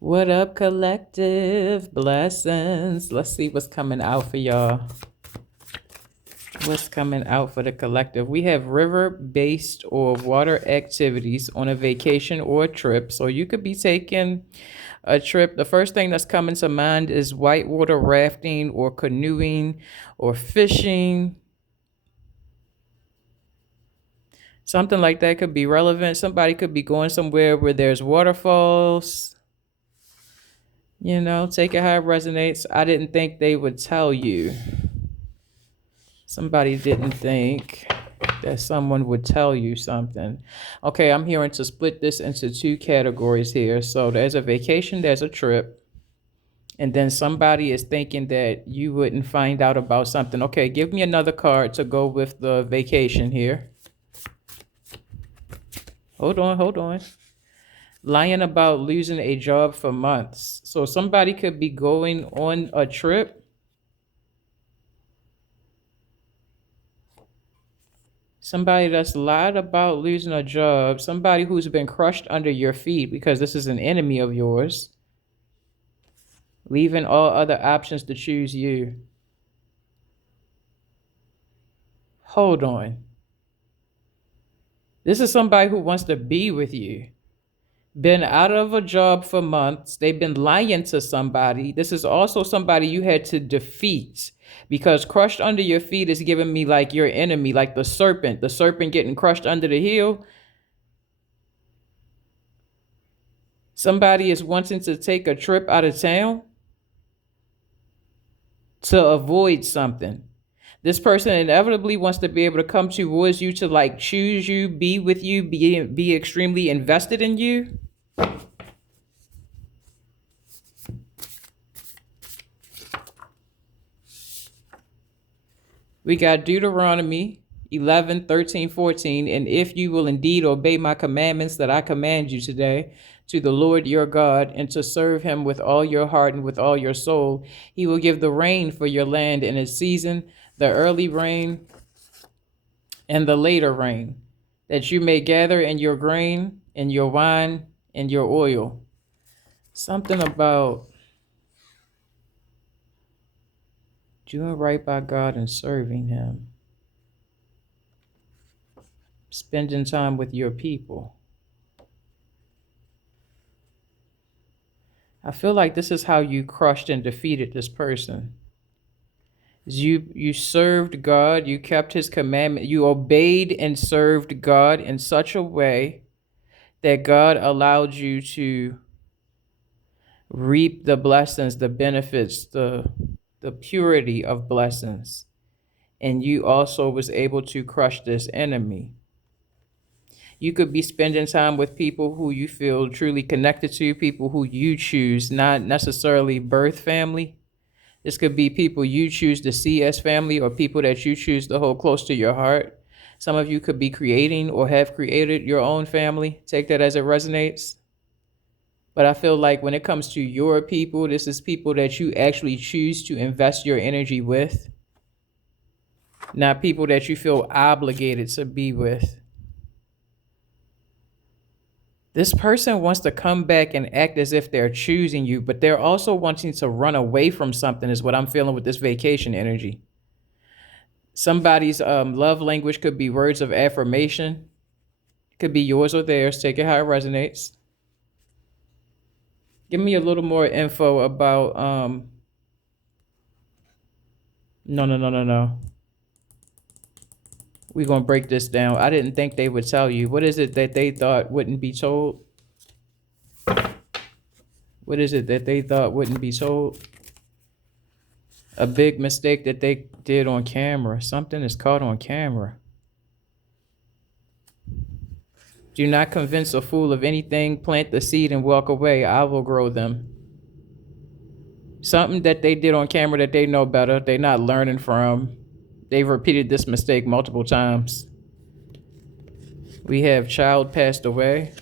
What up, collective? Blessings. Let's see what's coming out for y'all. What's coming out for the collective? We have river-based or water activities on a vacation or a trip. So you could be taking a trip. The first thing that's coming to mind is whitewater rafting or canoeing or fishing. Something like that could be relevant. Somebody could be going somewhere where there's waterfalls. Take it how it resonates. I didn't think they would tell you. Somebody didn't think that someone would tell you something. Okay, I'm hearing to split this into two categories here. So there's a vacation, there's a trip, and then somebody is thinking that you wouldn't find out about something. Okay, give me another card to go with the vacation here. Hold on. Lying about losing a job for months. So somebody could be going on a trip. Somebody that's lied about losing a job. Somebody who's been crushed under your feet because this is an enemy of yours. Leaving all other options to choose you. Hold on. This is somebody who wants to be with you. Been out of a job for months. They've been lying to somebody. This is also somebody you had to defeat because crushed under your feet is giving me like your enemy, like the serpent getting crushed under the heel. Somebody is wanting to take a trip out of town to avoid something. This person inevitably wants to be able to come towards you to like choose you, be with you, be extremely invested in you. We got Deuteronomy 11, 13, 14. And if you will indeed obey my commandments that I command you today to the Lord your God, and to serve him with all your heart and with all your soul, he will give the rain for your land in its season, the early rain and the later rain, that you may gather in your grain and your wine and your oil. Something about doing right by God and serving him. Spending time with your people. I feel like this is how you crushed and defeated this person. You served God, you kept his commandment, you obeyed and served God in such a way that God allowed you to reap the blessings, the benefits, the purity of blessings. And you also was able to crush this enemy. You could be spending time with people who you feel truly connected to, people who you choose, not necessarily birth family. This could be people you choose to see as family or people that you choose to hold close to your heart. Some of you could be creating or have created your own family. Take that as it resonates. But I feel like when it comes to your people, this is people that you actually choose to invest your energy with, not people that you feel obligated to be with. This person wants to come back and act as if they're choosing you, but they're also wanting to run away from something is what I'm feeling with this vacation energy. Somebody's love language could be words of affirmation. It could be yours or theirs. Take it how it resonates. Give me a little more info about no. We're going to break this down. I didn't think they would tell you. What is it that they thought wouldn't be told? What is it that they thought wouldn't be told? A big mistake that they did on camera. Something is caught on camera. Do not convince a fool of anything. Plant the seed and walk away. I will grow them. Something that they did on camera that they know better. They're not learning from. They've repeated this mistake multiple times. We have child passed away.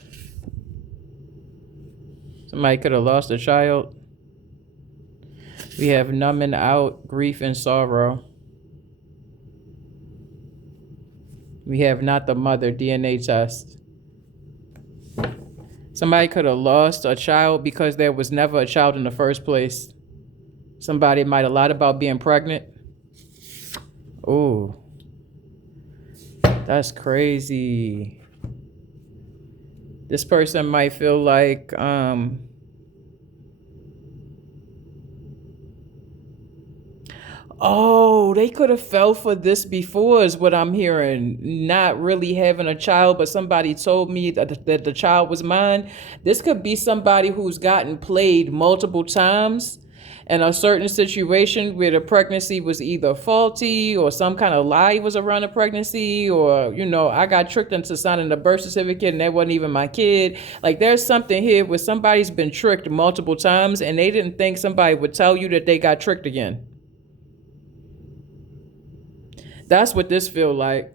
Somebody could have lost a child. We have numbing out, grief and sorrow. We have not the mother, DNA test. Somebody could have lost a child because there was never a child in the first place. Somebody might have lied about being pregnant. Oh, that's crazy. This person might feel like oh, they could have fell for this before, is what I'm hearing. Not really having a child, but somebody told me that the child was mine. This could be somebody who's gotten played multiple times in a certain situation where the pregnancy was either faulty or some kind of lie was around the pregnancy, or, I got tricked into signing a birth certificate and that wasn't even my kid. Like, there's something here where somebody's been tricked multiple times and they didn't think somebody would tell you that they got tricked again. That's what this feel like.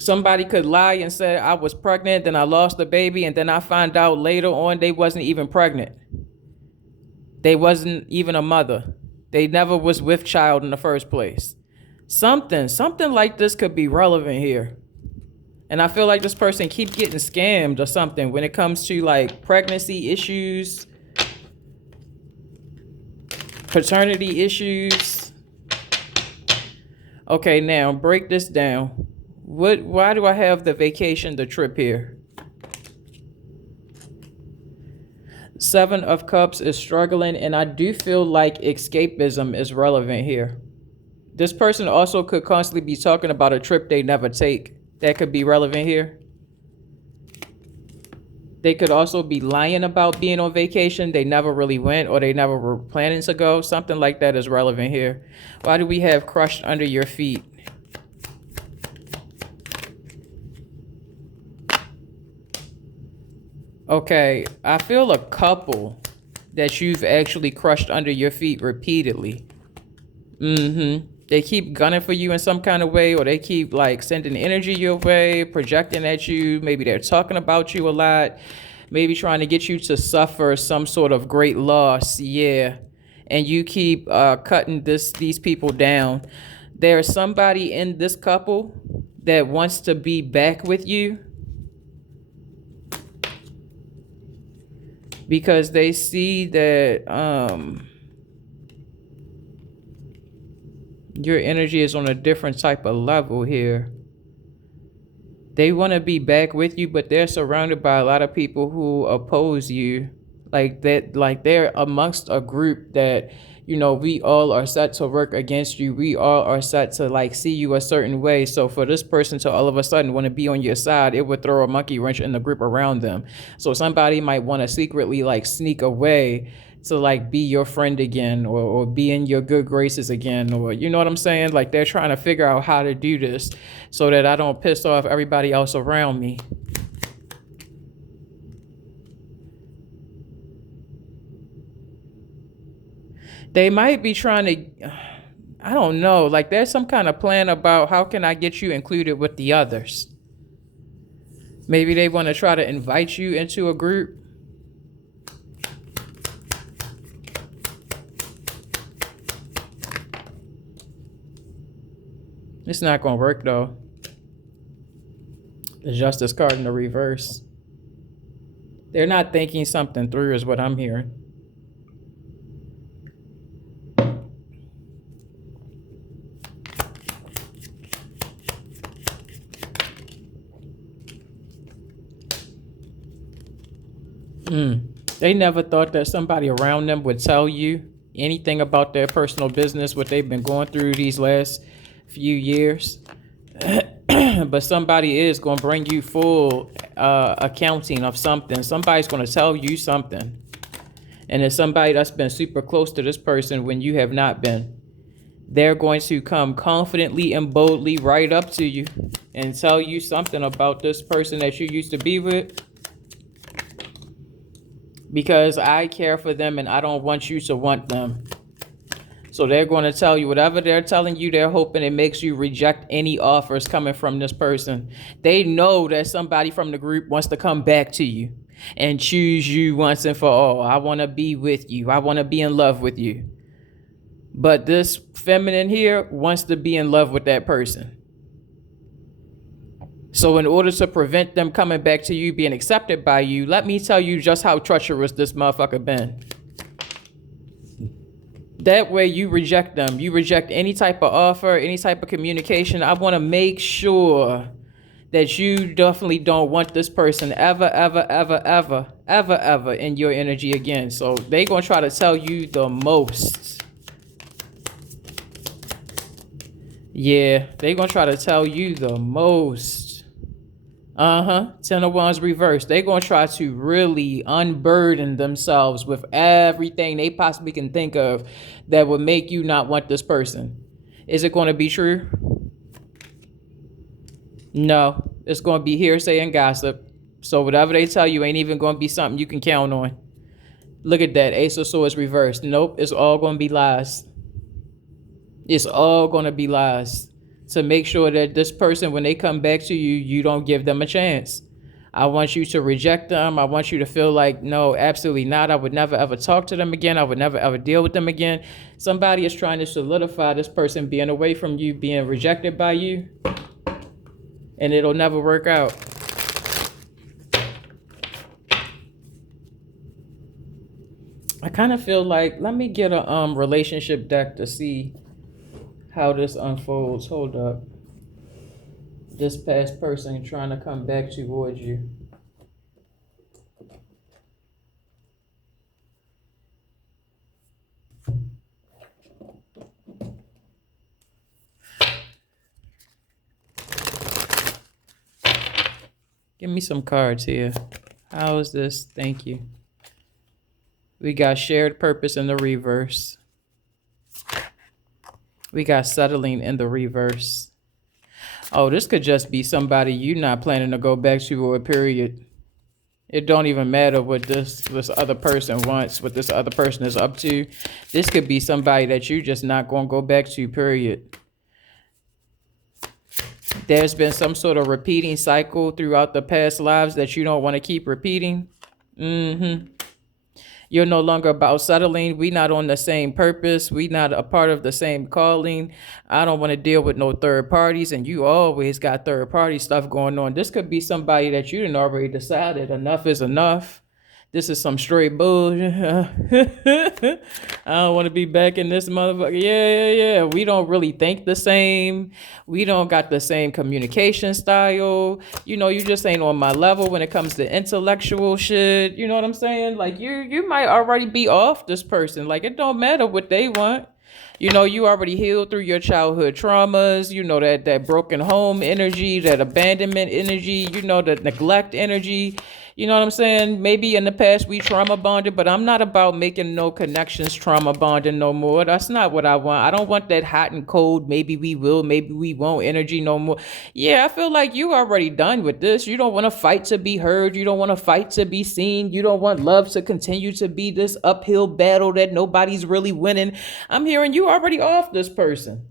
Somebody could lie and say I was pregnant, then I lost the baby, and then I find out later on they wasn't even pregnant. They wasn't even a mother. They never was with child in the first place. Something like this could be relevant here. And I feel like this person keep getting scammed or something when it comes to like pregnancy issues, paternity issues. Okay, now break this down. Why do I have the vacation, the trip here? Seven of Cups is struggling, and I do feel like escapism is relevant here. This person also could constantly be talking about a trip they never take. That could be relevant here. They could also be lying about being on vacation. They never really went, or they never were planning to go. Something like that is relevant here. Why do we have crushed under your feet? Okay, I feel a couple that you've actually crushed under your feet repeatedly. They keep gunning for you in some kind of way, or they keep like sending energy your way, projecting at you. Maybe they're talking about you a lot, maybe trying to get you to suffer some sort of great loss. Yeah. And you keep cutting these people down. There's somebody in this couple that wants to be back with you because they see that your energy is on a different type of level here. They want to be back with you, but they're surrounded by a lot of people who oppose you. Like that, like they're amongst a group that, we all are set to work against you. We all are set to like see you a certain way. So for this person to all of a sudden want to be on your side, it would throw a monkey wrench in the group around them. So somebody might want to secretly like sneak away to like be your friend again, or be in your good graces again, or you know what I'm saying? Like they're trying to figure out how to do this so that I don't piss off everybody else around me. They might be trying to, I don't know, like there's some kind of plan about how can I get you included with the others. Maybe they want to try to invite you into a group. It's not going to work though. The Justice card in the reverse. They're not thinking something through is what I'm hearing. They never thought that somebody around them would tell you anything about their personal business, what they've been going through these last few years. But somebody is going to bring you full accounting of something. Somebody's going to tell you something. And it's somebody that's been super close to this person when you have not been. They're going to come confidently and boldly right up to you and tell you something about this person that you used to be with. Because I care for them and I don't want you to want them. So they're going to tell you whatever they're telling you. They're hoping it makes you reject any offers coming from this person. They know that somebody from the group wants to come back to you and choose you once and for all. I want to be with you. I want to be in love with you. But this feminine here wants to be in love with that person. So in order to prevent them coming back to you, being accepted by you, let me tell you just how treacherous this motherfucker been. That way you reject them. You reject any type of offer, any type of communication. I want to make sure that you definitely don't want this person ever in your energy again. So they gonna try to tell you the most. Yeah, they gonna try to tell you the most. Ten of Wands reversed. They gonna try to really unburden themselves with everything they possibly can think of that would make you not want this person. Is it gonna be true? No, it's going to be hearsay and gossip. So whatever they tell you ain't even going to be something you can count on. Look at that. Ace of Swords reversed. Nope, it's all going to be lies. It's all going to be lies to make sure that this person, when they come back to you, you don't give them a chance. I want you to reject them. I want you to feel like, no, absolutely not. I would never, ever talk to them again. I would never, ever deal with them again. Somebody is trying to solidify this person being away from you, being rejected by you. And it'll never work out. I kind of feel like, let me get a relationship deck to see how this unfolds. Hold up. This past person trying to come back towards you. Give me some cards here. How is this? Thank you. We got shared purpose in the reverse. We got settling in the reverse. Oh, this could just be somebody you're not planning to go back to, or a period. It don't even matter what this other person wants, what this other person is up to. This could be somebody that you're just not going to go back to, period. There's been some sort of repeating cycle throughout the past lives that you don't want to keep repeating. You're no longer about settling. We not on the same purpose. We not a part of the same calling. I don't want to deal with no third parties, and you always got third party stuff going on. This could be somebody that you done already decided enough is enough. This is some straight bullshit. I don't want to be back in this motherfucker. Yeah. We don't really think the same. We don't got the same communication style. You know, you just ain't on my level when it comes to intellectual shit. You know what I'm saying? Like, you might already be off this person. Like, it don't matter what they want. You know, you already healed through your childhood traumas, you know, that broken home energy, that abandonment energy, you know, the neglect energy. You know what I'm saying? Maybe in the past we trauma bonded, but I'm not about making no connections trauma bonding no more. That's not what I want. I don't want that hot and cold, maybe we will, maybe we won't energy no more. Yeah, I feel like you already done with this. You don't want to fight to be heard. You don't want to fight to be seen. You don't want love to continue to be this uphill battle that nobody's really winning. I'm hearing you already off this person.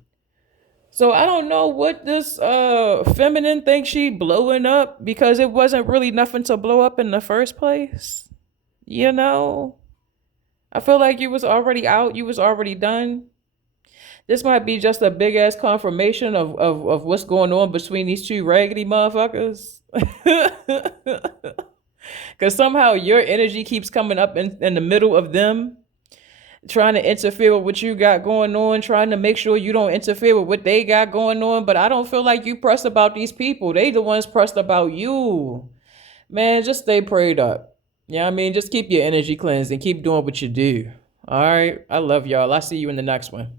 So I don't know what this feminine thinks she blowing up, because it wasn't really nothing to blow up in the first place. You know, I feel like you was already out. You was already done. This might be just a big ass confirmation of what's going on between these two raggedy motherfuckers. Because somehow your energy keeps coming up in the middle of them, trying to interfere with what you got going on, trying to make sure you don't interfere with what they got going on. But I don't feel like you pressed about these people. They the ones pressed about you. Man, just stay prayed up. Yeah, I mean, just keep your energy cleansed and keep doing what you do. All right. I love y'all. I'll see you in the next one.